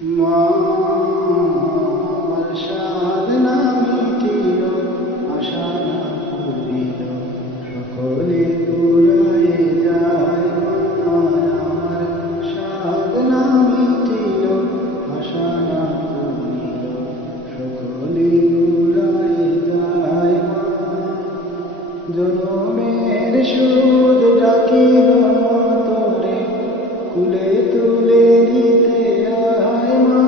মা আমার সাধনা মিটিল, আশা না পুরিল, সকলে পুরায়ে যায়। আমার সাধনা মিটিল, আশা না পুরিল, সকলে পুরায়ে যায়। জনমের সুদ ডাকিল তোরে, কুলে তুলে নিতে আয় মা,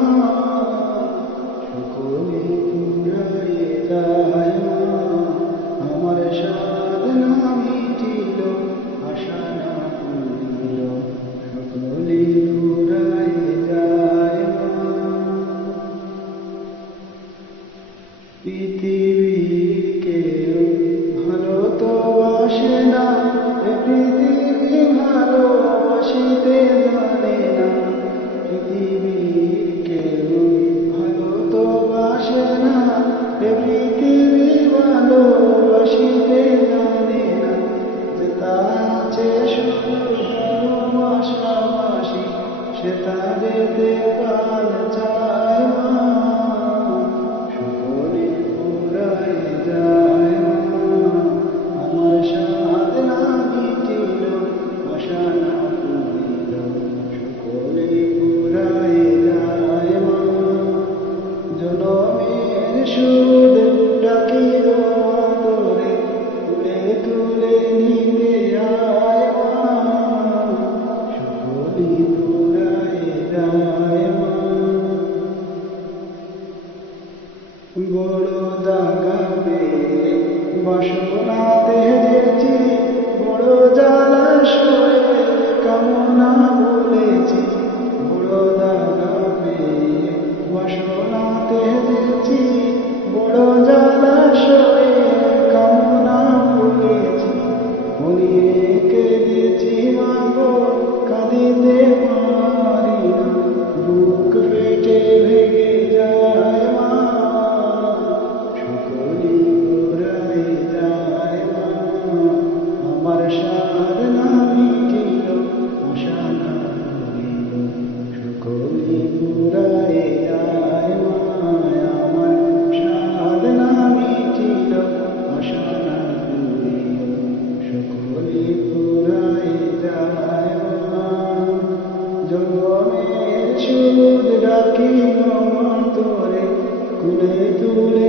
সকলে পুরায়ে যায়। আমার সাধনা মিটিল, আশা না পুরিল, সকলে পুরায়ে যায়। পৃথিবীর কেউ ভালো তো বাসে না, পৃথিবী ভালোবাসিতে জানে না। পৃথিবীর কেউ ভালো তো বাসে না, পৃথিবী ভালোবাসিতে জানে না। যে তার আছে শুধু ভালোবাসাবাসি, সে তাদেরতে প্রাণ চায় মা, সকলে পুরায়ে যায়। আমার সাধনা মিটিল, আশা না পুরিল, সকলে পুরায়ে যায়। জনমের সুদ ডাকিল তোরে, তুলে তুলে নিতে আয় মা, সকলে পুরায়ে যায়। বড় দাগা পেয়ে বাসনাতে হেরেছি, বড় জলাশয়ে কামনা বলেছি। বড় দাগা পেয়ে বাসনাতে হেরেছি, বড় জলাশয়ে কামনা বলেছি। মরিয়ে কেঁদেছি মাগো, কাঁদিতে পারি না, বুক ফেটে ভেঙে যায় মা, সকলে পুরায়ে যায়। আমার সাধনা মিটিল, আশা না পুরিল, সকলে পুরায়ে যায়। আমার সাধনা মিটিল, আশা না পুরিল, সকলে পুরায়ে যায়। জনমের সুদ ডাকিল তোরে, কুলে তুলে